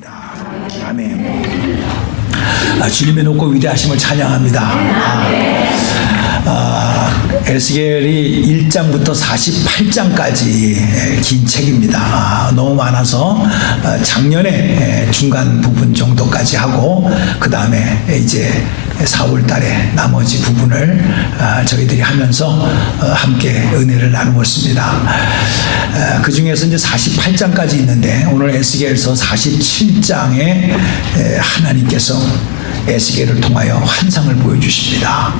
있습니다. 아멘. 주님의 높고 위대하심을 찬양합니다. 에스겔이 1장부터 48장까지 긴 책입니다. 너무 많아서 작년에 중간 부분 정도까지 하고 그 다음에 이제 4월 달에 나머지 부분을 저희들이 하면서 함께 은혜를 나누었습니다. 그 중에서 이제 48장까지 있는데 오늘 에스겔서 47장에 하나님께서 에스겔을 통하여 환상을 보여주십니다.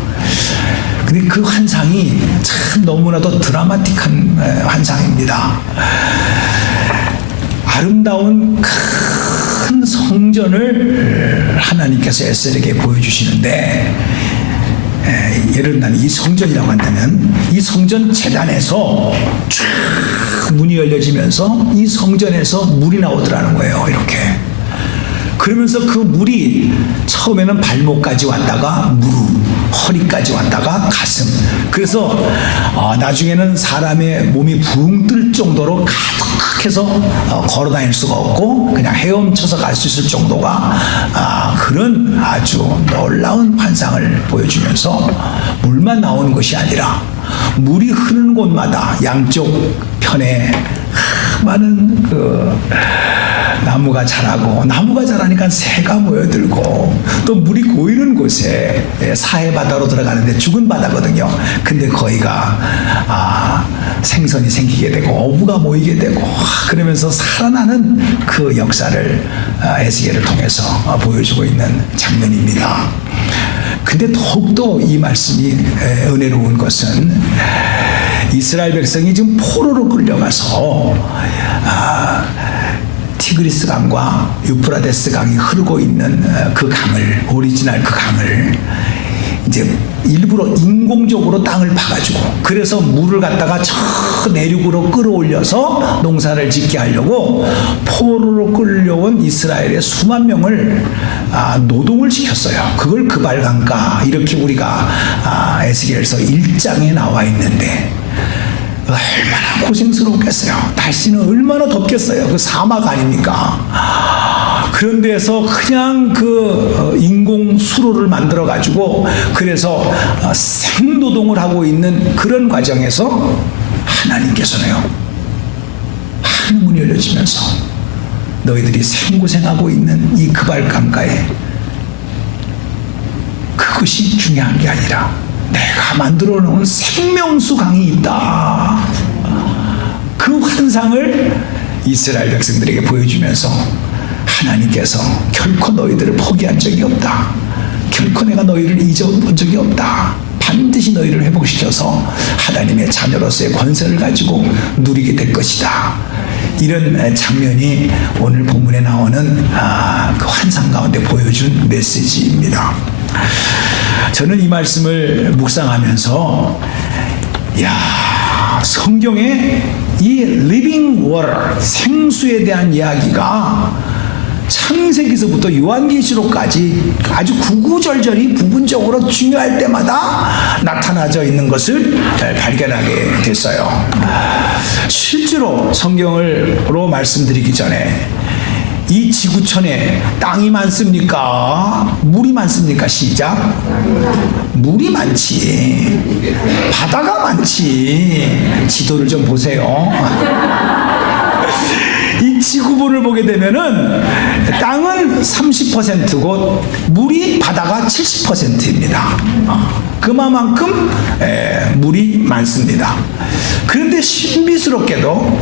근데 그 환상이 참 너무나도 드라마틱한 환상입니다. 아름다운 큰 성전을 하나님께서 에스겔에게 보여주시는데, 예를 들면 이 성전이라고 한다면 이 성전 재단에서 쫙 문이 열려지면서 이 성전에서 물이 나오더라는 거예요. 이렇게. 그러면서 그 물이 처음에는 발목까지 왔다가 무릎, 허리까지 왔다가 가슴. 그래서 나중에는 사람의 몸이 붕 뜰 정도로 가득해서 걸어 다닐 수가 없고 그냥 헤엄쳐서 갈 수 있을 정도가 그런 아주 놀라운 환상을 보여주면서 물만 나오는 것이 아니라 물이 흐르는 곳마다 양쪽 편에 많은 나무가 자라고, 나무가 자라니까 새가 모여들고, 또 물이 고이는 곳에 사해 바다로 들어가는데 죽은 바다거든요. 근데 거기가 생선이 생기게 되고 어부가 모이게 되고 그러면서 살아나는 그 역사를 에스겔을 통해서 보여주고 있는 장면입니다. 근데 더욱더 이 말씀이 은혜로운 것은 이스라엘 백성이 지금 포로로 끌려가서 티그리스 강과 유프라데스 강이 흐르고 있는 그 강을, 오리지널 그 강을 이제 일부러 인공적으로 땅을 파가지고, 그래서 물을 갖다가 저 내륙으로 끌어올려서 농사를 짓게 하려고 포로로 끌려온 이스라엘의 수만 명을 노동을 시켰어요. 그걸 그발강가, 이렇게 우리가 에스겔서 1장에 나와 있는데 얼마나 고생스럽겠어요. 날씨는 얼마나 덥겠어요. 그 사막 아닙니까? 그런 데서 그냥 그 인공 수로를 만들어 가지고 그래서 생노동을 하고 있는 그런 과정에서 하나님께서는요, 하늘문이 열려지면서 너희들이 생고생하고 있는 이 그발강가에 그것이 중요한 게 아니라 내가 만들어 놓은 생명수 강이 있다. 그 환상을 이스라엘 백성들에게 보여주면서 하나님께서 결코 너희들을 포기한 적이 없다. 결코 내가 너희를 잊어본 적이 없다. 반드시 너희를 회복시켜서 하나님의 자녀로서의 권세를 가지고 누리게 될 것이다. 이런 장면이 오늘 본문에 나오는 그 환상 가운데 보여준 메시지입니다. 저는 이 말씀을 묵상하면서 성경에 이 living water, 생수에 대한 이야기가 창세기서부터 요한계시록까지 아주 구구절절히 부분적으로 중요할 때마다 나타나져 있는 것을 발견하게 됐어요. 실제로 성경으로 말씀드리기 전에 이 지구촌에 땅이 많습니까? 물이 많습니까? 시작. 물이 많지. 바다가 많지. 지도를 좀 보세요. 이 지구본을 보게 되면은 땅은 30%고 물이, 바다가 70%입니다. 그만큼 물이 많습니다. 그런데 신비스럽게도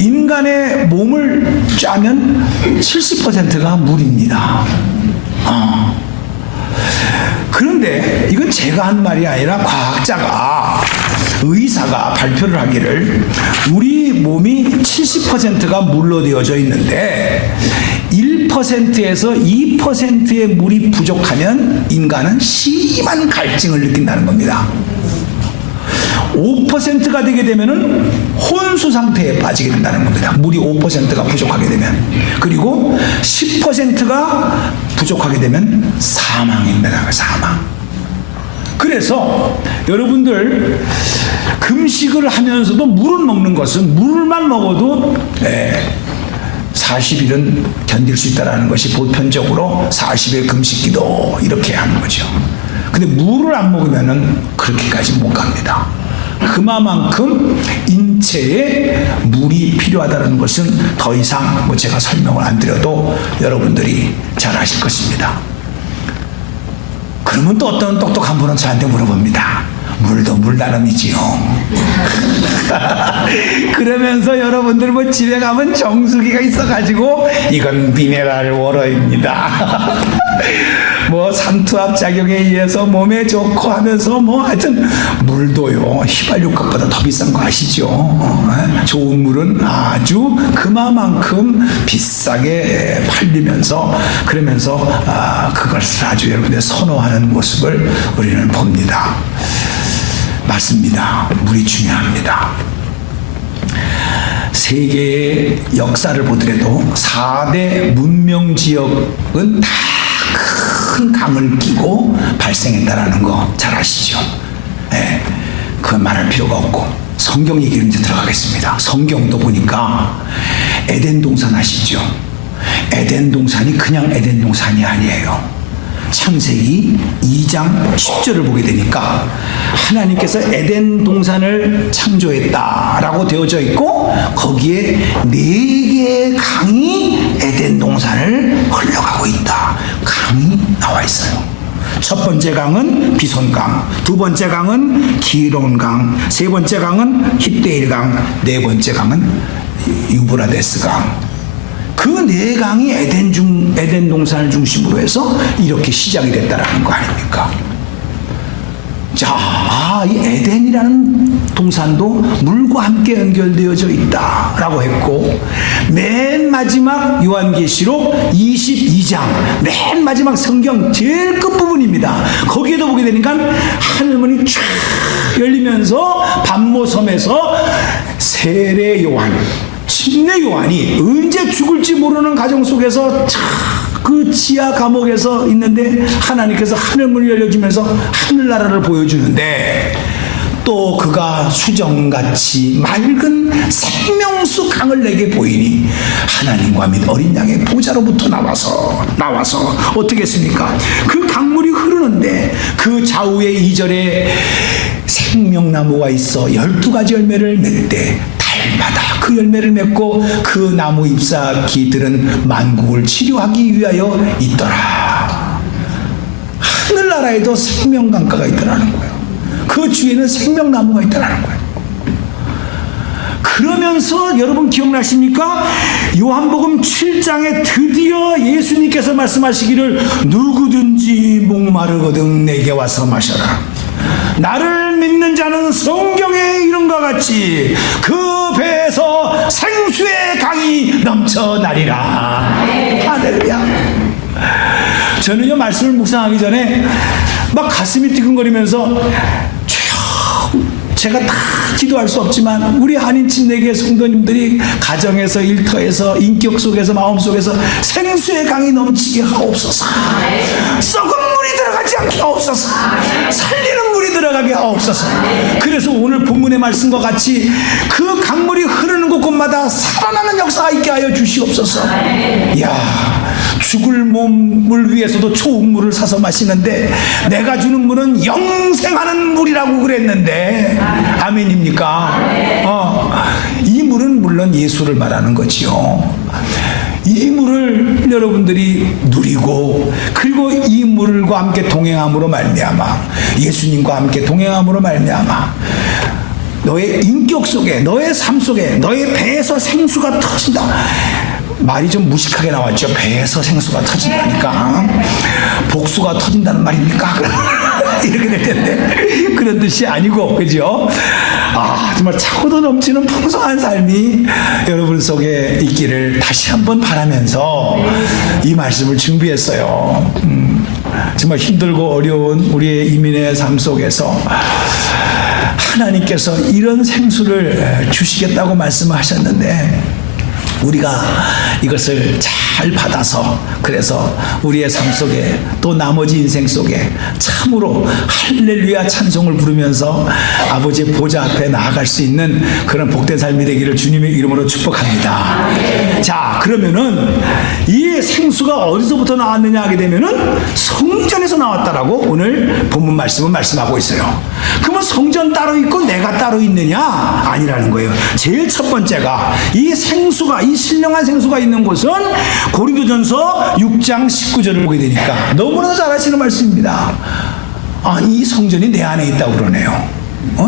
인간의 몸을 짜면 70%가 물입니다. 그런데 이건 제가 한 말이 아니라 과학자가, 의사가 발표를 하기를 우리 몸이 70%가 물로 되어져 있는데 1%에서 2%의 물이 부족하면 인간은 심한 갈증을 느낀다는 겁니다. 5%가 되게 되면은 혼수 상태에 빠지게 된다는 겁니다. 물이 5%가 부족하게 되면. 그리고 10%가 부족하게 되면 사망입니다. 사망. 그래서 여러분들 금식을 하면서도 물을 먹는 것은, 물만 먹어도 40일은 견딜 수 있다는 것이 보편적으로 40일 금식기도 이렇게 하는 거죠. 근데 물을 안 먹으면은 그렇게까지 못 갑니다. 그만큼 인체에 물이 필요하다는 것은 더 이상 뭐 제가 설명을 안 드려도 여러분들이 잘 아실 것입니다. 그러면 또 어떤 똑똑한 분은 저한테 물어봅니다. 물도 물 나름이지요. 그러면서 여러분들 뭐 집에 가면 정수기가 있어가지고 이건 미네랄 워터입니다. 뭐 삼투압 작용에 의해서 몸에 좋고 하면서 뭐 하여튼 물도요 휘발유값보다 더 비싼 거 아시죠? 좋은 물은 아주 그만큼 비싸게 팔리면서 그러면서 그것을 아주 여러분들 선호하는 모습을 우리는 봅니다. 맞습니다. 물이 중요합니다. 세계의 역사를 보더라도 4대 문명 지역은 다 큰 강을 끼고 발생했다라는 거 잘 아시죠? 예, 그건 말할 필요가 없고 성경 얘기를 이제 들어가겠습니다. 성경도 보니까 에덴 동산 아시죠? 에덴 동산이 그냥 에덴 동산이 아니에요. 창세기 2장 10절을 보게 되니까 하나님께서 에덴 동산을 창조했다라고 되어져 있고 거기에 4개의 강이 에덴 동산을 흘러가고 있다. 강이 나와 있어요. 첫 번째 강은 비손강, 두 번째 강은 기론강, 세 번째 강은 힛데일강, 네 번째 강은 유브라데스강. 그 4강이 에덴 동산을 중심으로 해서 이렇게 시작이 됐다라는 거 아닙니까? 자, 이 에덴이라는 동산도 물과 함께 연결되어져 있다라고 했고 맨 마지막 요한계시록 22장 맨 마지막 성경 제일 끝부분입니다. 거기에도 보게 되니까 하늘문이 쫙 열리면서 반모섬에서 세례 요한 침례 요한이 언제 죽을지 모르는 가정 속에서 그 지하 감옥에서 있는데 하나님께서 하늘문을 열려주면서 하늘나라를 보여주는데 또 그가 수정같이 맑은 생명수 강을 내게 보이니 하나님과 및 어린 양의 보좌로부터 나와서 어떻게 했습니까? 그 강물이 흐르는데 그 좌우에 2절에 생명나무가 있어 12가지 열매를 맺되 달마다 그 열매를 맺고 그 나무 잎사귀들은 만국을 치료하기 위하여 있더라. 하늘나라에도 생명강가가 있더라는 거예요. 그 주위에는 생명나무가 있더라는 거예요. 그러면서 여러분 기억나십니까? 요한복음 7장에 드디어 예수님께서 말씀하시기를 누구든지 목마르거든 내게 와서 마셔라. 나를 믿는 자는 성경에 이름과 같이 그 배에서 생수의 강이 넘쳐나리라. 할렐루야. 저는요 말씀을 묵상하기 전에 막 가슴이 뜨끔거리면서 제가 다 기도할 수 없지만 우리 한인침례교회 성도님들이 가정에서 일터에서 인격 속에서 마음 속에서 생수의 강이 넘치게 하옵소서. 썩은 물이 들어가지 않게 하옵소서. 살리는 물이 들어가게 하옵소서. 그래서 오늘 본문의 말씀과 같이 그 강물이 흐르는 곳곳마다 살아나는 역사가 있게 하여 주시옵소서. 이야, 죽을 몸을 위해서도 좋은 물을 사서 마시는데 내가 주는 물은 영생하는 물이라고 그랬는데 아멘입니까? 이 물은 물론 예수를 말하는 거지요. 이 물을 여러분들이 누리고 그리고 이 물과 함께 동행함으로 말미암아 예수님과 함께 동행함으로 말미암아 너의 인격 속에 너의 삶 속에 너의 배에서 생수가 터진다. 말이 좀 무식하게 나왔죠. 배에서 생수가 터진다니까 복수가 터진다는 말입니까? 이렇게 될 텐데 그런 뜻이 아니고 그죠? 정말 차고도 넘치는 풍성한 삶이 여러분 속에 있기를 다시 한번 바라면서 이 말씀을 준비했어요. 정말 힘들고 어려운 우리의 이민의 삶 속에서 하나님께서 이런 생수를 주시겠다고 말씀하셨는데 우리가 이것을 잘 받아서 그래서 우리의 삶 속에 또 나머지 인생 속에 참으로 할렐루야 찬송을 부르면서 아버지의 보좌 앞에 나아갈 수 있는 그런 복된 삶이 되기를 주님의 이름으로 축복합니다. 자, 그러면은 이 생수가 어디서부터 나왔느냐 하게 되면은 성전에서 나왔다라고 오늘 본문 말씀은 말씀하고 있어요. 그러면 성전 따로 있고 내가 따로 있느냐? 아니라는 거예요. 제일 첫 번째가 이 생수가, 이 신령한 생수가 있는 곳은 고린도전서 6장 19절을 보게 되니까 너무나 잘 아시는 말씀입니다. 아, 이 성전이 내 안에 있다고 그러네요.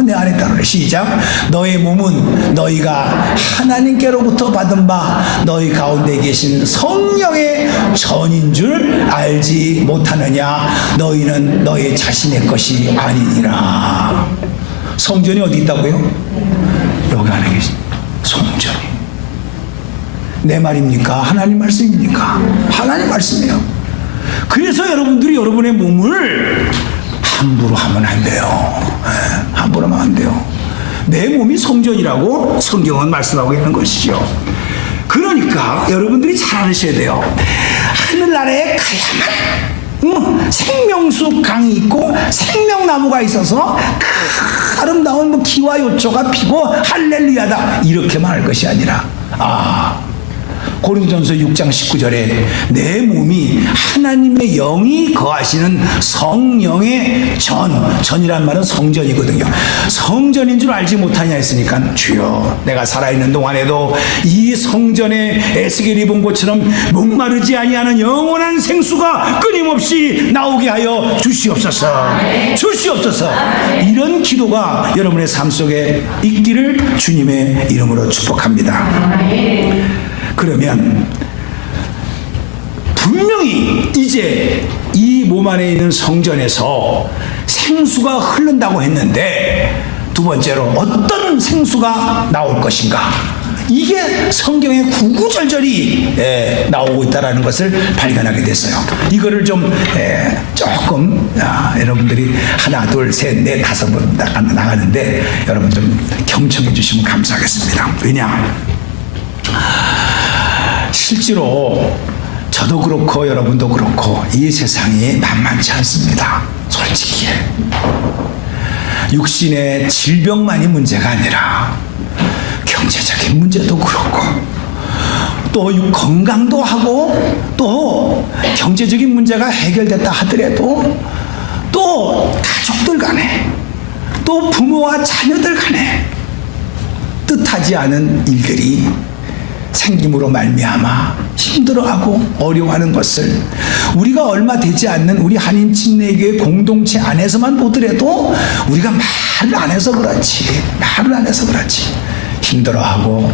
내 안에 있다고 그래. 시작. 너의 몸은 너희가 하나님께로부터 받은 바 너희 가운데 계신 성령의 전인 줄 알지 못하느냐? 너희는 너희 자신의 것이 아니니라. 성전이 어디 있다고요? 여기 안에 계신 성전이. 내 말입니까? 하나님 말씀입니까? 하나님 말씀이에요. 그래서 여러분들이 여러분의 몸을 함부로 하면 안 돼요. 함부로 하면 안 돼요. 내 몸이 성전이라고 성경은 말씀하고 있는 것이죠. 그러니까 여러분들이 잘 아셔야 돼요. 하늘나라에 가야만 생명수 강이 있고 생명나무가 있어서 아름다운 기와 요초가 피고 할렐루야다 이렇게 말할 것이 아니라 고린도전서 6장 19절에 내 몸이 하나님의 영이 거하시는 성령의 전이란 말은 성전이거든요. 성전인 줄 알지 못하냐 했으니까 주여 내가 살아있는 동안에도 이 성전에 에스겔이 입은 것처럼 목마르지 아니하는 영원한 생수가 끊임없이 나오게 하여 주시옵소서. 주시옵소서. 이런 기도가 여러분의 삶 속에 있기를 주님의 이름으로 축복합니다. 그러면 분명히 이제 이 몸 안에 있는 성전에서 생수가 흐른다고 했는데 두 번째로 어떤 생수가 나올 것인가? 이게 성경에 구구절절히 나오고 있다는 것을 발견하게 됐어요. 이거를 좀 조금 여러분들이 하나 둘 셋 넷 다섯 번 나가는데 여러분 좀 경청해 주시면 감사하겠습니다. 왜냐? 실제로 저도 그렇고 여러분도 그렇고 이 세상이 만만치 않습니다. 솔직히 육신의 질병만이 문제가 아니라 경제적인 문제도 그렇고 또 건강도 하고 또 경제적인 문제가 해결됐다 하더라도 또 가족들 간에 또 부모와 자녀들 간에 뜻하지 않은 일들이 생김으로 말미암아 힘들어하고 어려워하는 것을 우리가 얼마 되지 않는 우리 한인 침례교회 공동체 안에서만 보더라도 우리가 말을 안 해서 그렇지 힘들어하고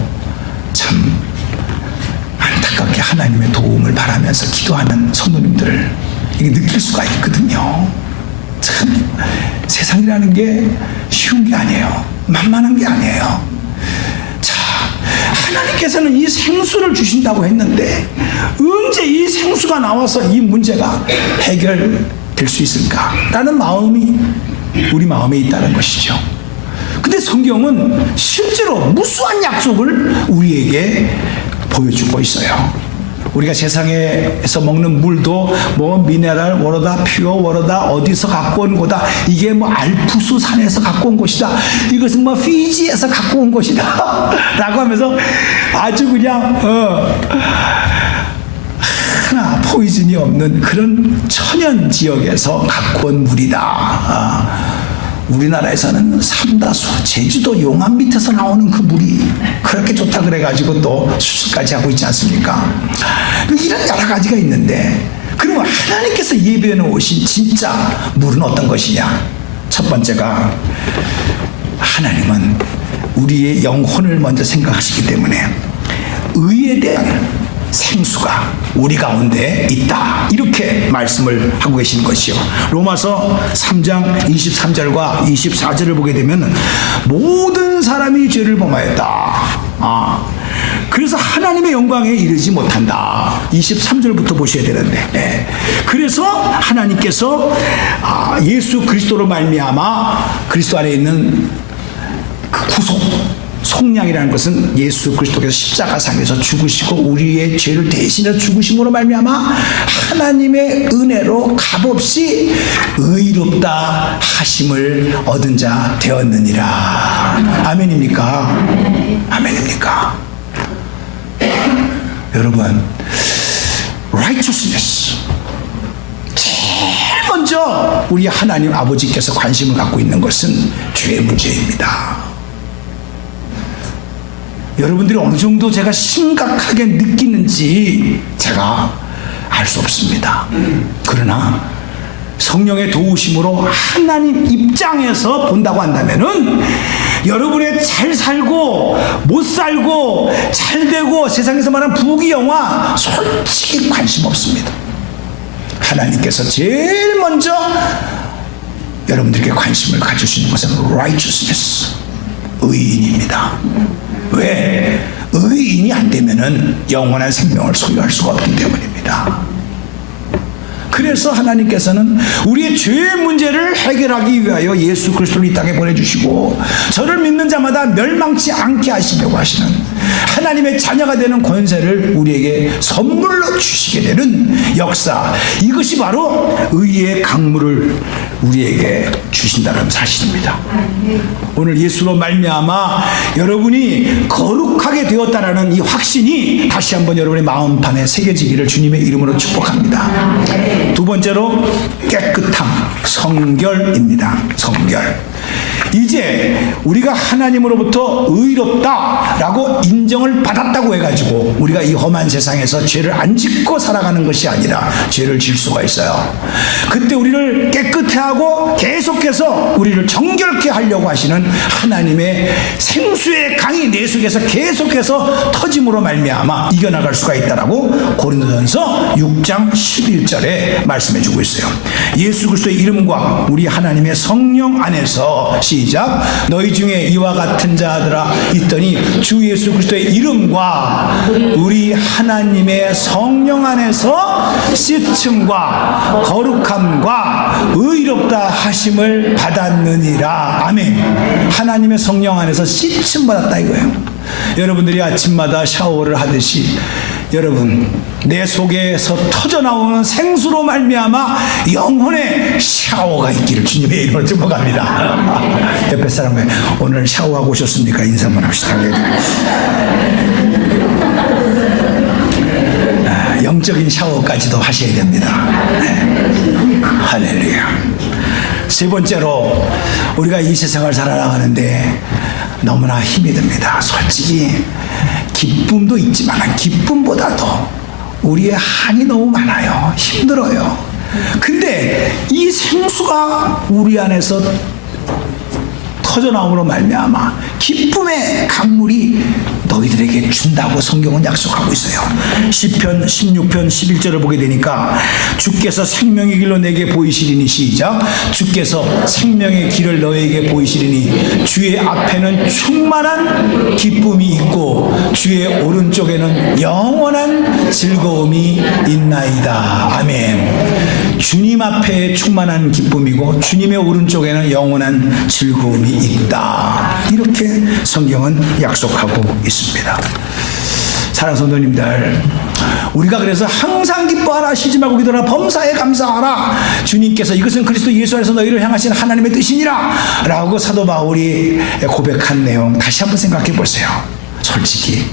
참 안타깝게 하나님의 도움을 바라면서 기도하는 성도님들을 이게 느낄 수가 있거든요. 참 세상이라는 게 쉬운 게 아니에요. 만만한 게 아니에요. 하나님께서는 이 생수를 주신다고 했는데 언제 이 생수가 나와서 이 문제가 해결될 수 있을까? 라는 마음이 우리 마음에 있다는 것이죠. 근데 성경은 실제로 무수한 약속을 우리에게 보여주고 있어요. 우리가 세상에서 먹는 물도 뭐 미네랄 워러다 퓨어 워러다 어디서 갖고 온 거다. 이게 뭐 알프스 산에서 갖고 온 것이다. 이것은 뭐 피지에서 갖고 온 것이다. 라고 하면서 아주 그냥 하나 포이즌이 없는 그런 천연 지역에서 갖고 온 물이다. 우리나라에서는 삼다수, 제주도 용암 밑에서 나오는 그 물이 그렇게 좋다 그래가지고 또 수술까지 하고 있지 않습니까? 이런 여러 가지가 있는데 그러면 하나님께서 예배해 놓으신 진짜 물은 어떤 것이냐? 첫 번째가 하나님은 우리의 영혼을 먼저 생각하시기 때문에 의에 대한 생수가 우리 가운데 있다. 이렇게 말씀을 하고 계신 것이요. 로마서 3장 23절과 24절을 보게 되면 모든 사람이 죄를 범하였다. 그래서 하나님의 영광에 이르지 못한다. 23절부터 보셔야 되는데 그래서 하나님께서 예수 그리스도로 말미암아 그리스도 안에 있는 그 구속 속량이라는 것은 예수 그리스도께서 십자가상에서 죽으시고 우리의 죄를 대신해서 죽으심으로 말미암아 하나님의 은혜로 값없이 의롭다 하심을 얻은 자 되었느니라. 아멘입니까? 아멘입니까? 여러분, righteousness, 제일 먼저 우리 하나님 아버지께서 관심을 갖고 있는 것은 죄 문제입니다. 여러분들이 어느 정도 제가 심각하게 느끼는지 제가 알 수 없습니다. 그러나 성령의 도우심으로 하나님 입장에서 본다고 한다면은 여러분의 잘 살고 못 살고 잘 되고 세상에서 말하는 부귀영화 솔직히 관심 없습니다. 하나님께서 제일 먼저 여러분들에게 관심을 가지시는 것은 righteousness, 의인입니다. 왜? 의인이 안 되면은 영원한 생명을 소유할 수가 없기 때문입니다. 그래서 하나님께서는 우리의 죄의 문제를 해결하기 위하여 예수 그리스도를 이 땅에 보내주시고 저를 믿는 자마다 멸망치 않게 하시려고 하시는 하나님의 자녀가 되는 권세를 우리에게 선물로 주시게 되는 역사, 이것이 바로 의의 강물을 우리에게 주신다는 사실입니다. 오늘 예수로 말미암아 여러분이 거룩하게 되었다라는 이 확신이 다시 한번 여러분의 마음판에 새겨지기를 주님의 이름으로 축복합니다. 두 번째로 깨끗함, 성결입니다. 성결. 이제 우리가 하나님으로부터 의롭다라고 인정을 받았다고 해가지고 우리가 이 험한 세상에서 죄를 안 짓고 살아가는 것이 아니라 죄를 질 수가 있어요. 그때 우리를 깨끗해 하고 계속해서 우리를 정결케 하려고 하시는 하나님의 생수의 강이 내 속에서 계속해서 터짐으로 말미암아 이겨나갈 수가 있다라고 고린도전서 6장 11절에 말씀해 주고 있어요. 예수 그리스도의 이름과 우리 하나님의 성령 안에서 시작, 너희 중에 이와 같은 자들아 있더니 주 예수 그리스도의 이름과 우리 하나님의 성령 안에서 씻음과 거룩함과 의롭다 하심을 받았느니라. 아멘. 하나님의 성령 안에서 씻음 받았다 이거예요. 여러분들이 아침마다 샤워를 하듯이 여러분 내 속에서 터져나오는 생수로 말미암아 영혼의 샤워가 있기를 주님의 이름으로 축복합니다. 옆에 사람에 오늘 샤워하고 오셨습니까? 인사 한번 합시다. 영적인 샤워까지도 하셔야 됩니다. 네. 할렐루야. 세 번째로 우리가 이 세상을 살아나가는데 너무나 힘이 듭니다. 솔직히 기쁨도 있지만 기쁨보다도 우리의 한이 너무 많아요. 힘들어요. 근데 이 생수가 우리 안에서 터져나옴으로 말미암아 기쁨의 강물이 너희들에게 준다고 성경은 약속하고 있어요. 시편 16편 11절을 보게 되니까 주께서 생명의 길로 내게 보이시리니 시작, 주께서 생명의 길을 너에게 보이시리니 주의 앞에는 충만한 기쁨이 있고 주의 오른쪽에는 영원한 즐거움이 있나이다. 아멘. 주님 앞에 충만한 기쁨이고 주님의 오른쪽에는 영원한 즐거움이 있다. 이렇게 성경은 약속하고 있습니다. 사랑하는 성도님들, 우리가 그래서 항상 기뻐하라, 쉬지 말고 기도하라, 범사에 감사하라, 주님께서 이것은 그리스도 예수 안에서 너희를 향하신 하나님의 뜻이니라 라고 사도 바울이 고백한 내용 다시 한번 생각해 보세요. 솔직히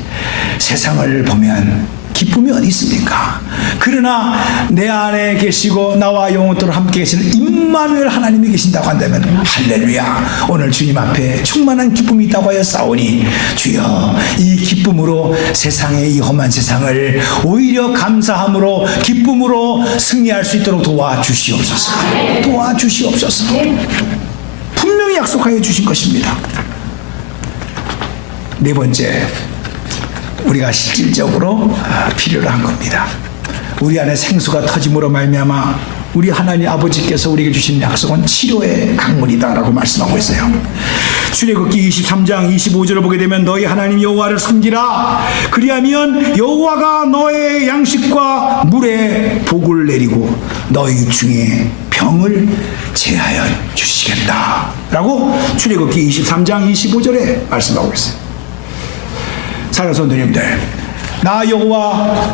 세상을 보면 기쁨이 어디 있습니까? 그러나 내 안에 계시고 나와 영원토록 함께 계시는 임마누엘 하나님이 계신다고 한다면 할렐루야, 오늘 주님 앞에 충만한 기쁨이 있다고 하여 싸우니 주여 이 기쁨으로 세상의 이 험한 세상을 오히려 감사함으로 기쁨으로 승리할 수 있도록 도와주시옵소서. 도와주시옵소서. 분명히 약속하여 주신 것입니다. 네 번째, 우리가 실질적으로 필요로 한 겁니다. 우리 안에 생수가 터짐으로 말미암아 우리 하나님 아버지께서 우리에게 주신 약속은 치료의 강물이다라고 말씀하고 있어요. 출애굽기 23장 25절을 보게 되면 너희 하나님 여호와를 섬기라, 그리하면 여호와가 너의 양식과 물에 복을 내리고 너희 중에 병을 제하여 주시겠다 라고 출애굽기 23장 25절에 말씀하고 있어요. 사랑하는 성도님들, 나 여호와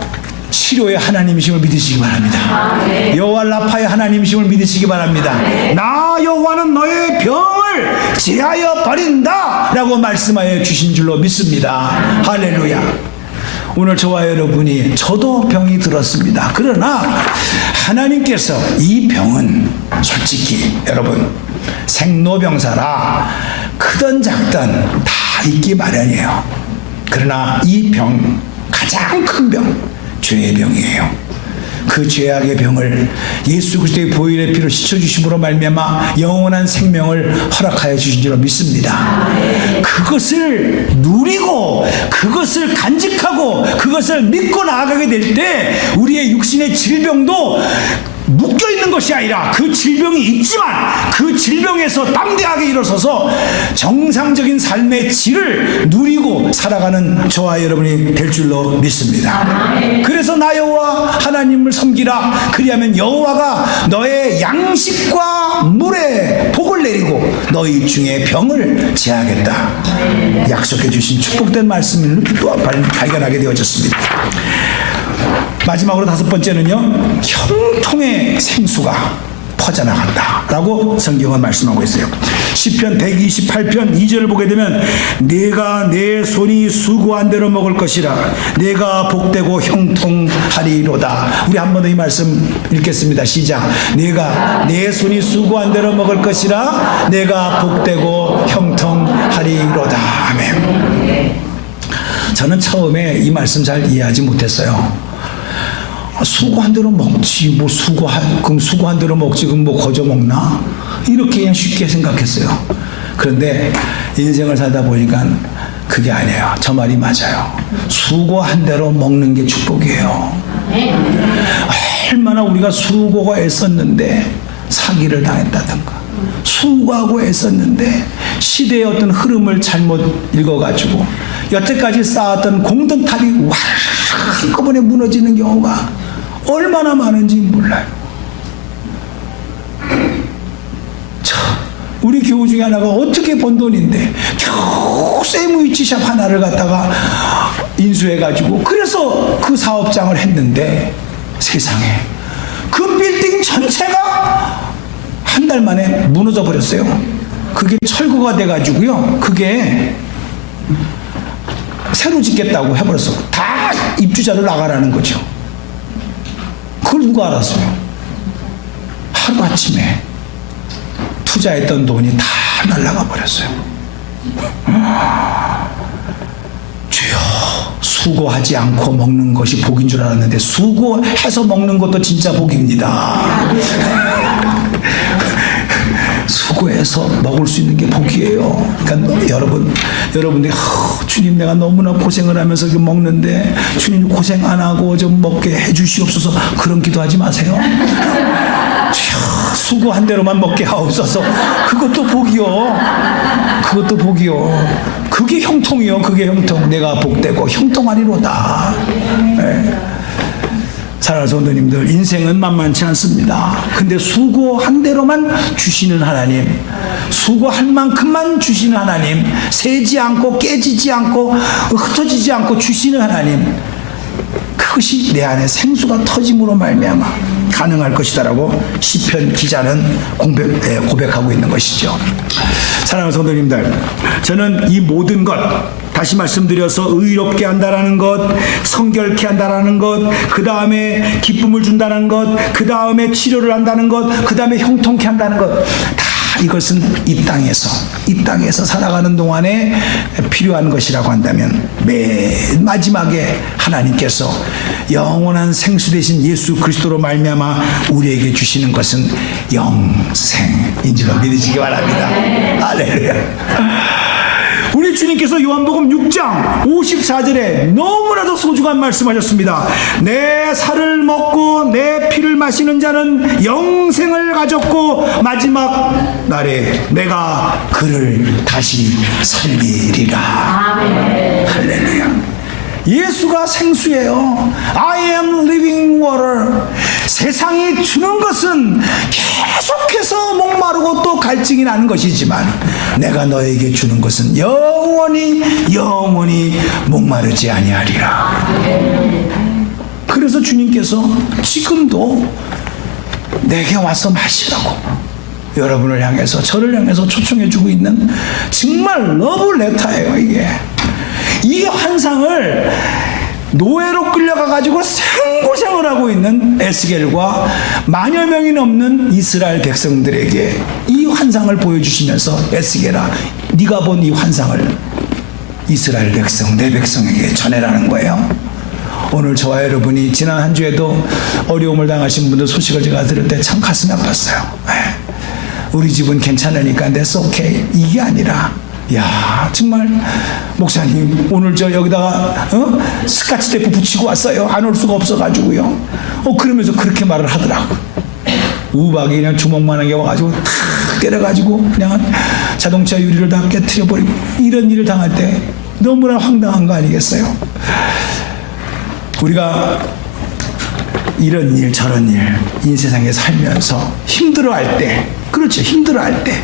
치료의 하나님이심을 믿으시기 바랍니다. 여호와 라파의 하나님이심을 믿으시기 바랍니다. 나 여호와는 너의 병을 제하여 버린다 라고 말씀하여 주신 줄로 믿습니다. 할렐루야. 오늘 저와 여러분이, 저도 병이 들었습니다. 그러나 하나님께서 이 병은 솔직히 여러분 생로병사라 크든 작든 다 있기 마련이에요. 그러나 이 병, 가장 큰 병, 죄의 병이에요. 그 죄악의 병을 예수 그리스도의 보혈의 피로 씻어주심으로 말미암아 영원한 생명을 허락하여 주신 줄로 믿습니다. 그것을 누리고 그것을 간직하고 그것을 믿고 나아가게 될 때 우리의 육신의 질병도 묶여있는 것이 아니라 그 질병이 있지만 그 질병에서 담대하게 일어서서 정상적인 삶의 질을 누리고 살아가는 저와 여러분이 될 줄로 믿습니다. 그래서 나 여호와 하나님을 섬기라. 그리하면 여호와가 너의 양식과 물에 복을 내리고 너희 중에 병을 제하겠다. 약속해 주신 축복된 말씀을 또 발견하게 되어졌습니다. 마지막으로 다섯 번째는요, 형통의 생수가 퍼져나간다 라고 성경은 말씀하고 있어요. 시편 128편 2절을 보게 되면 내가 내 손이 수고한 대로 먹을 것이라 내가 복되고 형통하리로다. 우리 한 번 더 이 말씀 읽겠습니다. 시작. 내가 내 손이 수고한 대로 먹을 것이라 내가 복되고 형통하리로다. 아멘. 저는 처음에 이 말씀 잘 이해하지 못했어요. 수고한 대로 먹지, 뭐 그럼 수고한 대로 먹지, 그럼 뭐 거저 먹나? 이렇게 그냥 쉽게 생각했어요. 그런데 인생을 살다 보니까 그게 아니에요. 저 말이 맞아요. 수고한 대로 먹는 게 축복이에요. 얼마나 우리가 수고가 애썼는데 사기를 당했다든가, 수고하고 애썼는데 시대의 어떤 흐름을 잘못 읽어가지고 여태까지 쌓았던 공든탑이 와 한꺼번에 무너지는 경우가 얼마나 많은지 몰라요. 우리 교우 중에 하나가 어떻게 번 돈인데 겨우 세무이치샵 하나를 갖다가 인수해가지고 그래서 그 사업장을 했는데 세상에 그 빌딩 전체가 한 달 만에 무너져 버렸어요. 그게 철거가 돼가지고요, 그게 새로 짓겠다고 해버렸어. 다 입주자를 나가라는 거죠. 그걸 누가 알았어요? 하루아침에 투자했던 돈이 다 날아가 버렸어요. 주여, 수고하지 않고 먹는 것이 복인 줄 알았는데 수고해서 먹는 것도 진짜 복입니다. 수고해서 먹을 수 있는 게 복이에요. 그러니까 여러분들이 주님 내가 너무나 고생을 하면서 먹는데 주님 고생 안 하고 좀 먹게 해주시옵소서, 그런 기도하지 마세요. 수고한 대로만 먹게 하옵소서. 그것도 복이요. 그것도 복이요. 그게 형통이요. 그게 형통. 내가 복되고 형통하리로다. 네. 사랑하는 성도님들, 인생은 만만치 않습니다. 근데 수고한 대로만 주시는 하나님, 수고한 만큼만 주시는 하나님, 새지 않고 깨지지 않고 흩어지지 않고 주시는 하나님, 그것이 내 안에 생수가 터짐으로 말미암아 가능할 것이다라고 시편 기자는 고백하고 있는 것이죠. 사랑하는 성도님들, 저는 이 모든 것, 다시 말씀드려서 의롭게 한다라는 것, 성결케 한다라는 것, 그 다음에 기쁨을 준다는 것, 그 다음에 치료를 한다는 것, 그 다음에 형통케 한다는 것, 다 이것은 이 땅에서 살아가는 동안에 필요한 것이라고 한다면 맨 마지막에 하나님께서 영원한 생수 되신 예수 그리스도로 말미암아 우리에게 주시는 것은 영생인 줄로 믿으시기 바랍니다. 할렐루야. 우리 주님께서 요한복음 6장 54절에 너무나도 소중한 말씀하셨습니다. 내 살을 먹고 내 피를 마시는 자는 영생을 가졌고 마지막 날에 내가 그를 다시 살리리라. 할렐루야. 예수가 생수예요. I am living water. 세상이 주는 것은 계속해서 목마르고 또 갈증 갈증이 나는 것이지만 내가 너에게 주는 것은 영원히 목마르지 아니하리라. 그래서 주님께서 지금도 내게 와서 마시라고 여러분을 향해서, 저를 향해서 초청해주고 있는 정말 러브레터예요. 이게 이 환상을 노예로 끌려가가지고 생고생을 하고 있는 에스겔과 만여 명이 넘는 이스라엘 백성들에게 이 환상을 보여주시면서, 에스겔아, 네가 본 이 환상을 이스라엘 백성, 내 백성에게 전해라는 거예요. 오늘 저와 여러분이 지난 한 주에도 어려움을 당하신 분들 소식을 제가 들을 때 참 가슴이 아팠어요. 우리 집은 괜찮으니까 that's okay, 이게 아니라, 야, 정말 목사님 오늘 저 여기다가 스카치 테이프 붙이고 왔어요. 안 올 수가 없어가지고요. 그러면서 그렇게 말을 하더라고. 우박이 그냥 주먹만한 게 와가지고 탁 때려가지고 그냥 자동차 유리를 다 깨트려버리고, 이런 일을 당할 때 너무나 황당한 거 아니겠어요? 우리가 이런 일 저런 일 이 세상에 살면서 힘들어할 때, 그렇죠, 힘들어할 때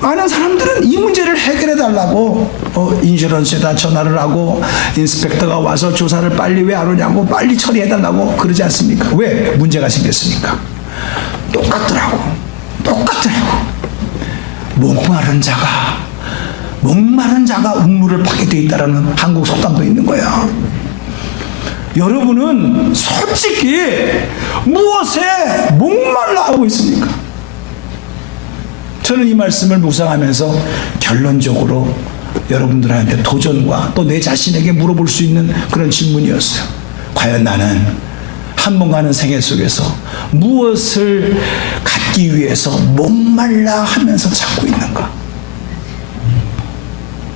많은 사람들은 이 문제를 해결해 달라고 인슈런스에다 전화를 하고 인스펙터가 와서 조사를 빨리 왜 안 오냐고 빨리 처리해 달라고 그러지 않습니까? 왜? 문제가 생겼으니까. 똑같더라고. 목마른 자가 우물을 파게 돼 있다라는 한국 속담도 있는 거야. 여러분은 솔직히 무엇에 목말라 하고 있습니까? 저는 이 말씀을 묵상하면서 결론적으로 여러분들한테 도전과 또 내 자신에게 물어볼 수 있는 그런 질문이었어요. 과연 나는 한 번 가는 생애 속에서 무엇을 갖기 위해서 목말라 하면서 찾고 있는가?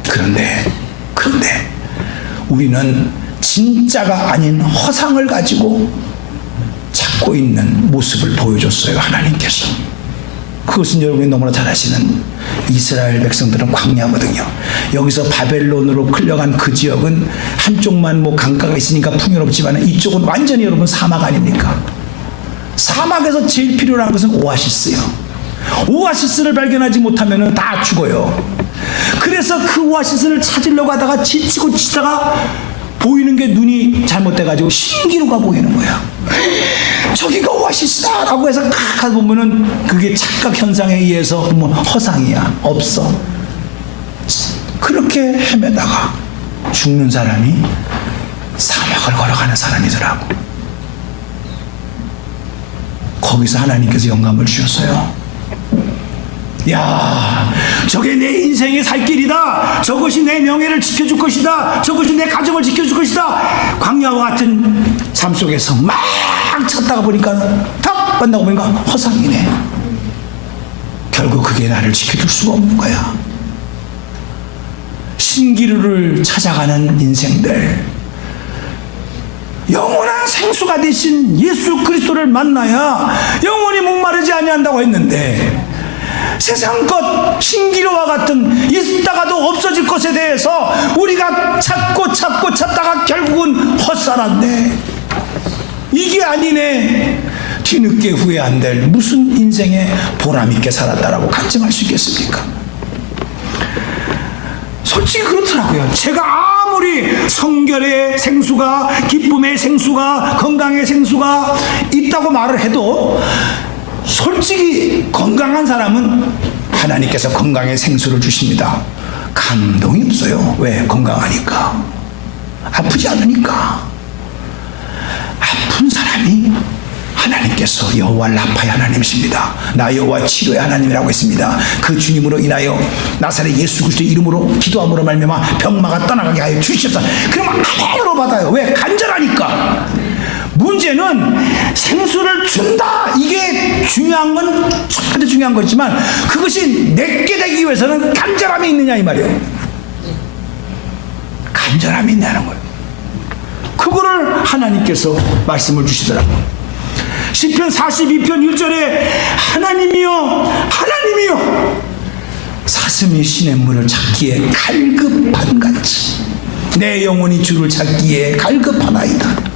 그런데 우리는 진짜가 아닌 허상을 가지고 찾고 있는 모습을 보여줬어요, 하나님께서. 그것은 여러분이 너무나 잘 아시는 이스라엘 백성들은 광야거든요. 여기서 바벨론으로 끌려간 그 지역은 한쪽만 뭐 강가가 있으니까 풍요롭지만 이쪽은 완전히 여러분 사막 아닙니까? 사막에서 제일 필요한 것은 오아시스요. 오아시스를 발견하지 못하면 다 죽어요. 그래서 그 오아시스를 찾으려고 하다가 지치고 지다가 보이는 게 눈이 잘못돼가지고 신기루가 보이는 거야. 저기가 오아시스다 라고 해서 칵 보면은 그게 착각 현상에 의해서 보면 허상이야. 없어. 그렇게 헤매다가 죽는 사람이 사막을 걸어가는 사람이더라고. 거기서 하나님께서 영감을 주셨어요. 야, 저게 내 인생의 살 길이다. 저것이 내 명예를 지켜줄 것이다. 저것이 내 가정을 지켜줄 것이다. 광야와 같은 삶 속에서 막 찾다가 보니까 탁 만나고 보니까 허상이네. 결국 그게 나를 지켜줄 수가 없는 거야. 신기루를 찾아가는 인생들, 영원한 생수가 되신 예수 그리스도를 만나야 영원히 목마르지 아니한다고 했는데, 세상 것 신기루와 같은 있다가도 없어질 것에 대해서 우리가 찾다가 결국은 헛살았네. 이게 아니네. 뒤늦게 후회 안 될 무슨 인생에 보람있게 살았다라고 간증할 수 있겠습니까? 솔직히 그렇더라고요. 제가 아무리 성결의 생수가, 기쁨의 생수가, 건강의 생수가 있다고 말을 해도 솔직히 건강한 사람은 하나님께서 건강의 생수를 주십니다. 감동이 없어요. 왜? 건강하니까. 아프지 않으니까. 아픈 사람이 하나님께서 여호와 라파의 하나님이십니다. 나 여호와 치료의 하나님이라고 했습니다. 그 주님으로 인하여 나사렛 예수 그리스도의 이름으로 기도함으로 말미암아 병마가 떠나가게 하여 주시옵소서. 그러면 아멘으로 받아요. 왜? 간절하니까. 문제는 생수를 준다, 이게 중요한 건 첫 번째 중요한 거지만 그것이 내게 되기 위해서는 간절함이 있느냐 이 말이에요. 간절함이 있냐는 거예요. 그거를 하나님께서 말씀을 주시더라고요. 시편 42편 1절에 하나님이여 사슴이 시냇물을 찾기에 갈급한 같이 내 영혼이 주를 찾기에 갈급하나이다.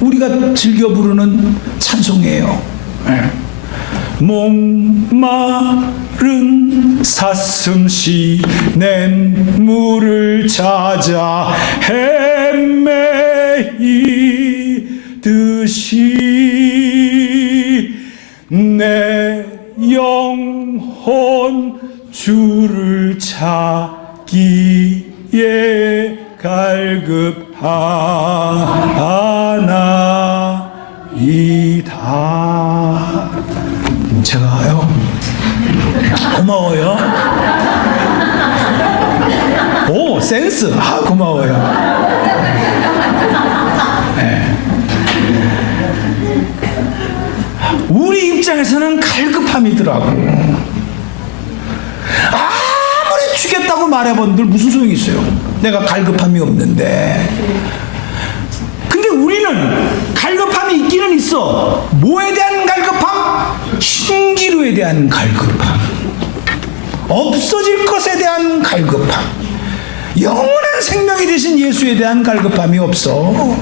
우리가 즐겨 부르는 찬송이에요. 목마른 사슴시 낸 물을 찾아 헤매이듯이 내 영혼 주를 찾기에 갈급하나이다. 제가요 고마워요. 오, 센스. 고마워요. 네. 우리 입장에서는 갈급함이더라고. 아무리 주겠다고 말해본들 무슨 소용이 있어요? 내가 갈급함이 없는데. 근데 우리는 갈급함이 있기는 있어. 뭐에 대한 갈급함? 신기루에 대한 갈급함, 없어질 것에 대한 갈급함, 영원한 생명이 되신 예수에 대한 갈급함이 없어.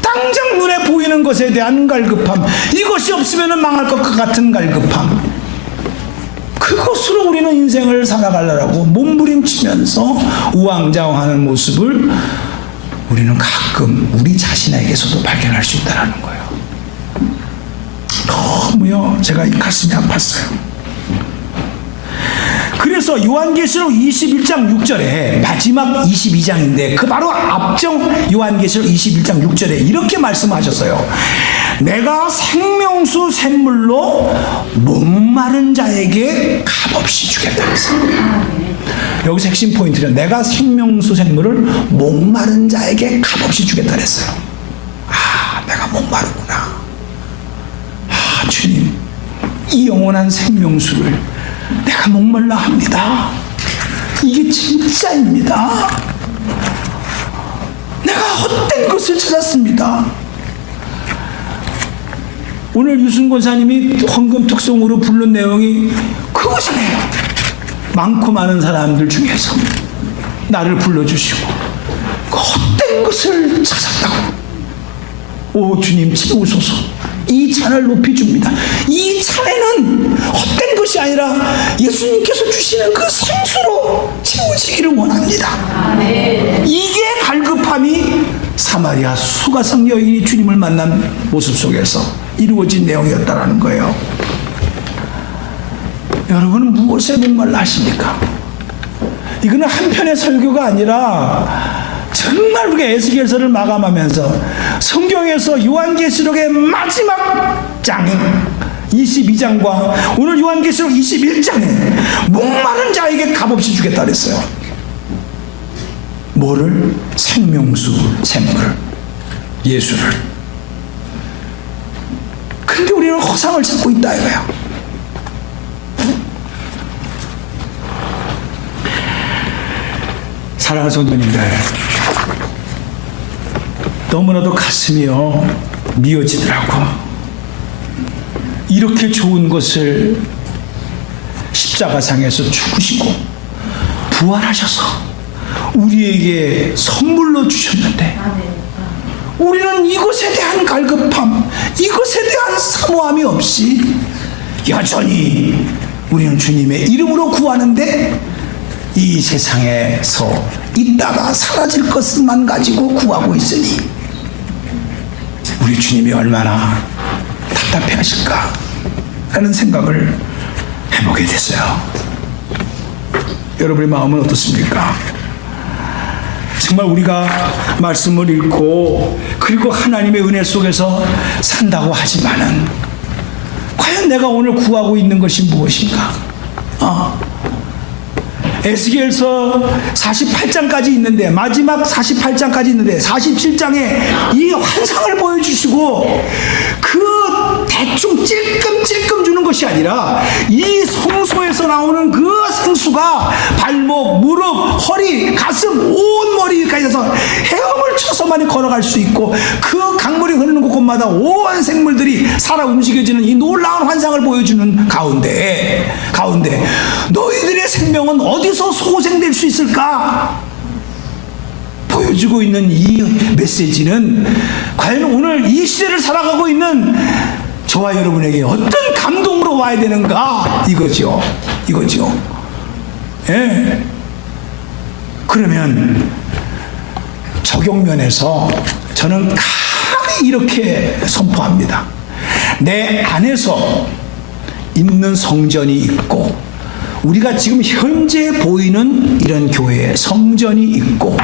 당장 눈에 보이는 것에 대한 갈급함, 이것이 없으면 망할 것 같은 갈급함, 그것으로 우리는 인생을 살아가려고 몸부림치면서 우왕좌왕하는 모습을 우리는 가끔 우리 자신에게서도 발견할 수 있다는 거예요. 너무요, 제가 이 가슴이 아팠어요. 그래서 요한계시록 21장 6절에 마지막 22장인데 그 바로 앞정 요한계시록 21장 6절에 이렇게 말씀하셨어요. 내가 생명수 샘물로 목마른 자에게 값없이 주겠다 했어요. 여기서 핵심 포인트는 내가 생명수 샘물을 목마른 자에게 값없이 주겠다 했어요. 내가 목마르구나. 주님, 이 영원한 생명수를 내가 목말라 합니다. 이게 진짜입니다. 내가 헛된 것을 찾았습니다. 오늘 유순 권사님이 헌금 특송으로 부른 내용이 그것이네요. 많고 많은 사람들 중에서 나를 불러주시고 그 헛된 것을 찾았다고. 오 주님 채우소서. 이 잔을 높이 줍니다. 이 잔에는 헛된 것이 아니라 예수님께서 주시는 그 생수로 채워지기를 원합니다. 이게 갈급함이 사마리아 수가성 여인이 주님을 만난 모습 속에서 이루어진 내용이었다는 거예요. 여러분은 무엇에 목말라 하십니까? 이거는 한편의 설교가 아니라 정말 우리가 에스겔서를 마감하면서 성경에서 요한계시록의 마지막 장인 22장과 오늘 요한계시록 21장에 목마른 자에게 값없이 주겠다 그랬어요. 뭐를? 생명수 샘물을, 예수를. 근데 우리는 허상을 찾고 있다 이거야. 사랑하는 성도님들, 너무나도 가슴이요 미어지더라고. 이렇게 좋은 것을 십자가상에서 죽으시고 부활하셔서 우리에게 선물로 주셨는데 우리는 이것에 대한 갈급함, 이것에 대한 사모함이 없이 여전히 우리는 주님의 이름으로 구하는데 이 세상에서 있다가 사라질 것만 가지고 구하고 있으니 우리 주님이 얼마나 답답해 하실까 하는 생각을 해보게 됐어요. 여러분의 마음은 어떻습니까? 정말 우리가 말씀을 읽고 그리고 하나님의 은혜 속에서 산다고 하지만은 과연 내가 오늘 구하고 있는 것이 무엇인가? 에스겔서 48장까지 있는데 마지막 48장까지 있는데 47장에 이 환상을 보여주시고 그 대충 찔끔찔끔 주는 것이 아니라 이 성소에서 나오는 그 생수가 발목, 무릎, 허리, 가슴, 온 머리까지 해서 헤엄을 쳐서만이 걸어갈 수 있고 그 강물이 흐르는 곳곳마다 온 생물들이 살아 움직여지는 이 놀라운 환상을 보여주는 가운데 너희들의 생명은 어디서 소생될 수 있을까? 보여주고 있는 이 메시지는 과연 오늘 이 시대를 살아가고 있는 저와 여러분에게 어떤 감동으로 와야 되는가? 이거죠. 예. 그러면 적용면에서 저는 감히 이렇게 선포합니다. 내 안에서 있는 성전이 있고, 우리가 지금 현재 보이는 이런 교회에 성전이 있고,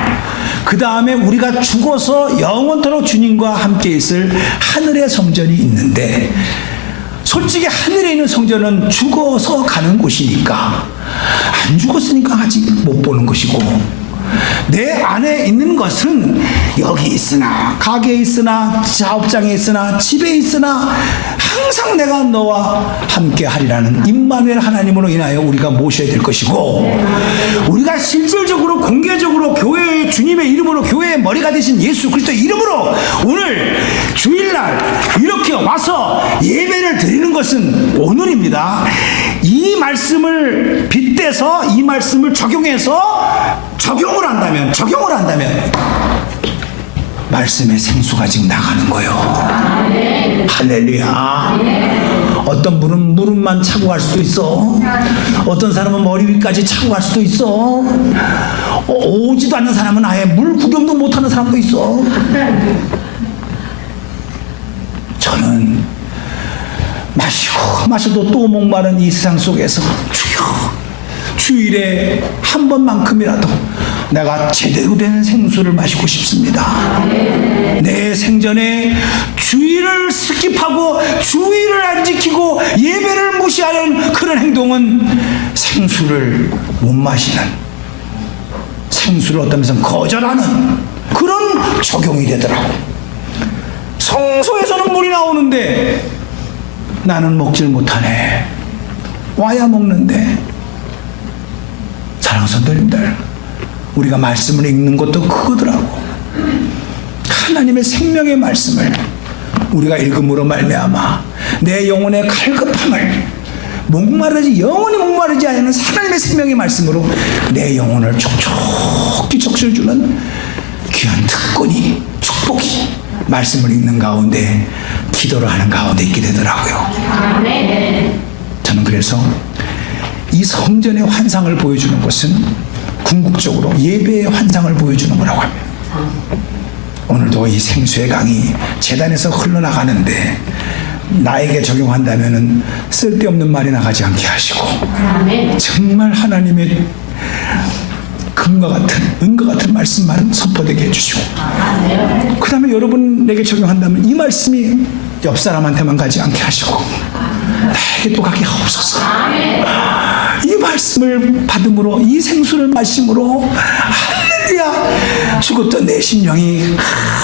그 다음에 우리가 죽어서 영원토록 주님과 함께 있을 하늘의 성전이 있는데, 솔직히 하늘에 있는 성전은 죽어서 가는 곳이니까, 안 죽었으니까 아직 못 보는 것이고, 내 안에 있는 것은 여기 있으나, 가게에 있으나, 사업장에 있으나, 집에 있으나 항상 내가 너와 함께 하리라는 임마누엘 하나님으로 인하여 우리가 모셔야 될 것이고, 우리가 실질적으로 공개적으로 교회의 주님의 이름으로 교회의 머리가 되신 예수 그리스도의 이름으로 오늘 주일날 이렇게 와서 예배를 드리는 것은 오늘입니다. 이 말씀을 빗대서 이 말씀을 적용을 한다면 말씀의 생수가 지금 나가는 거예요. 할렐루야. 어떤 분은 무릎만 차고 갈 수도 있어. 어떤 사람은 머리 위까지 차고 갈 수도 있어. 오지도 않는 사람은 아예 물 구경도 못하는 사람도 있어. 저는 마셔도 또 목마른 이 세상 속에서 주일에 한 번만큼이라도 내가 제대로 된 생수를 마시고 싶습니다. 내 생전에 주일을 스킵하고 주일을 안 지키고 예배를 무시하는 그런 행동은 생수를 못 마시는, 생수를 어떤 면에서 거절하는 그런 적용이 되더라고. 성소에서는 물이 나오는데 나는 먹질 못하네. 와야 먹는데. 사랑하는 성도님들, 우리가 말씀을 읽는 것도 그거더라고. 하나님의 생명의 말씀을 우리가 읽음으로 말미암아 내 영혼의 갈급함을 영원히 목마르지 않는 하나님의 생명의 말씀으로 내 영혼을 촉촉히 적셔주는 귀한 특권이, 축복이 말씀을 읽는 가운데, 기도를 하는 가운데 있게 되더라고요. 저는 그래서 이 성전의 환상을 보여주는 것은 궁극적으로 예배의 환상을 보여주는 거라고 합니다. 오늘도 이 생수의 강이 제단에서 흘러나가는데 나에게 적용한다면 쓸데없는 말이 나가지 않게 하시고, 정말 하나님의 금과 같은, 은과 같은 말씀만 선포되게 해주시고, 그 다음에 여러분에게 적용한다면 이 말씀이 옆 사람한테만 가지 않게 하시고 나에게 또 가게 하옵소서. 이 말씀을 받음으로, 이 생수를 마심으로, 할렐루야, 죽었던 내 심령이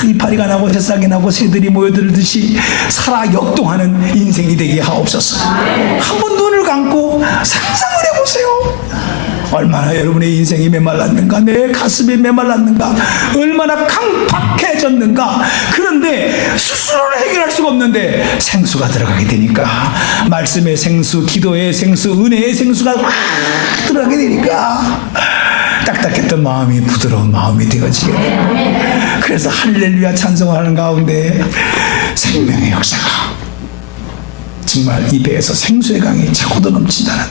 이파리가 나고 새싹이 나고 새들이 모여들듯이 살아 역동하는 인생이 되게 하옵소서. 한번 눈을 감고 상상을 해보세요. 얼마나 여러분의 인생이 메말랐는가, 내 가슴이 메말랐는가, 얼마나 강팍해졌는가. 그런데 스스로는 해결할 수가 없는데 생수가 들어가게 되니까, 말씀의 생수, 기도의 생수, 은혜의 생수가 확 들어가게 되니까 딱딱했던 마음이 부드러운 마음이 되어지게 돼요. 그래서 할렐루야 찬송하는 가운데 생명의 역사가, 정말 이 배에서 생수의 강이 차고도 넘친다는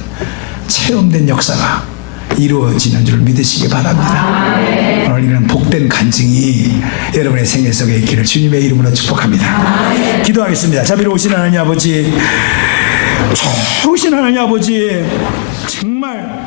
체험된 역사가 이루어지는 줄 믿으시기 바랍니다. 오늘 이런 복된 간증이 여러분의 생애 속에 있기를 주님의 이름으로 축복합니다. 기도하겠습니다. 자비로우신 하나님 아버지, 좋으신 하나님 아버지, 정말